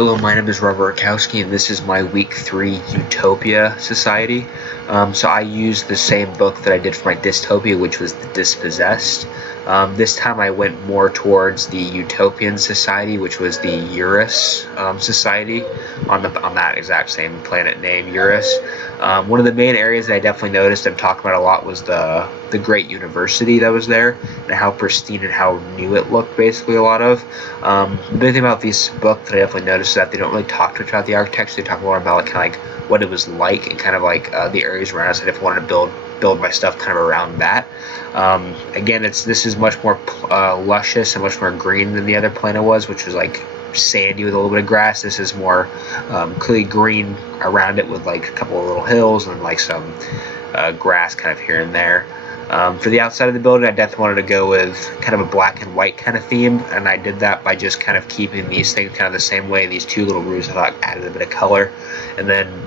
Hello, my name is Robert Rakowski, and this is my week 3 Utopia Society. So I used the same book that I did for my Dystopia, which was The Dispossessed. This time I went more towards the Utopian Society, which was the Eurus Society on that exact same planet name, Eurus. One of the main areas that I definitely noticed and talked about a lot was the great university that was there and how pristine and how new it looked. Basically, a lot of the big thing about this book that I definitely noticed is that they don't really talk too much about the architecture. They talk more about like, kind of like what it was like and kind of like the areas around us. I definitely wanted to build my stuff kind of around that. Again, this is much more luscious and much more green than the other planet was, which was like sandy with a little bit of grass. This is more clearly green around it with like a couple of little hills and like some grass kind of here and there. For the outside of the building, I definitely wanted to go with kind of a black and white kind of theme, and I did that by just kind of keeping these things kind of the same way. These two little roofs I thought added a bit of color. And then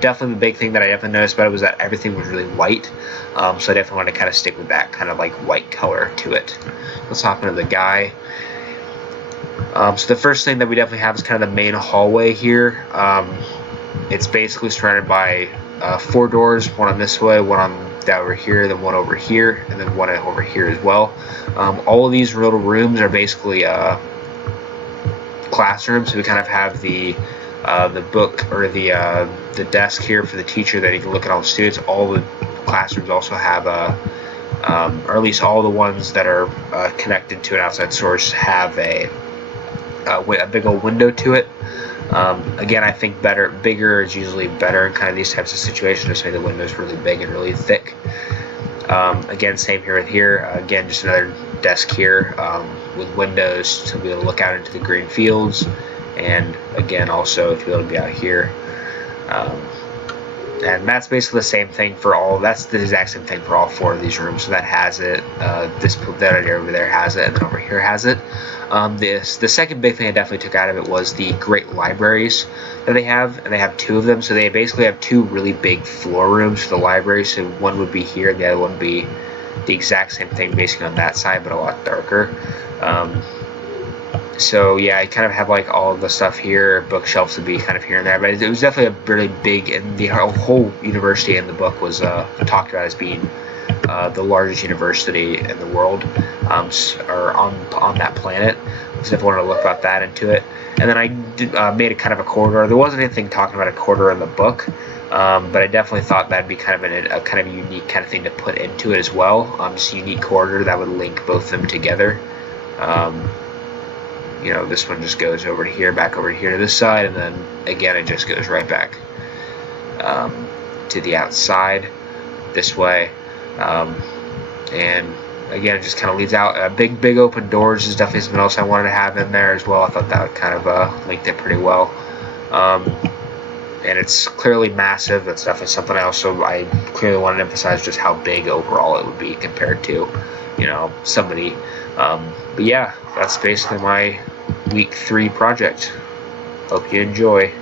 definitely the big thing that I definitely noticed about it was that everything was really white. So I definitely wanted to kind of stick with that kind of like white color to it. Let's hop into the guy. So the first thing that we definitely have is kind of the main hallway here. It's basically surrounded by 4 doors, one on this way, one on that over here, then one over here, and then one over here as well. All of these little rooms are basically classrooms. So we kind of have the book or the desk here for the teacher that he can look at all the students. All the classrooms also have or at least all the ones that are connected to an outside source have a big old window to it. Again, I think bigger is usually better in kind of these types of situations, just make the windows really big and really thick. Again, same here with here. Again, just another desk here with windows to be able to look out into the green fields, and again, also to be able to be out here. And that's basically the same thing for all. That's the exact same thing for all 4 of these rooms. So that has it. That over there has it, and then over here has it. The second big thing I definitely took out of it was the great libraries that they have, and they have 2 of them. So they basically have 2 really big floor rooms for the library. So one would be here, and the other one would be the exact same thing, basically on that side, but a lot darker. So yeah, I kind of have like all of the stuff here. Bookshelves would be kind of here and there, but it was definitely a really big, and the whole university in the book was talked about as being the largest university in the world, or on that planet. So if I wanted to look about that into it, and then I made it kind of a corridor. There wasn't anything talking about a corridor in the book, but I definitely thought that'd be kind of a kind of unique kind of thing to put into it as well. Just a unique corridor that would link both of them together. You know, this one just goes over to here, back over here to this side, and then again it just goes right back to the outside this way. And again, it just kind of leads out. Big open doors is definitely something else I wanted to have in there as well. I thought that would kind of linked it pretty well. And it's clearly massive. That's definitely something else. So I clearly wanted to emphasize just how big overall it would be compared to, you know, somebody. But yeah, that's basically my week 3 project. Hope you enjoy.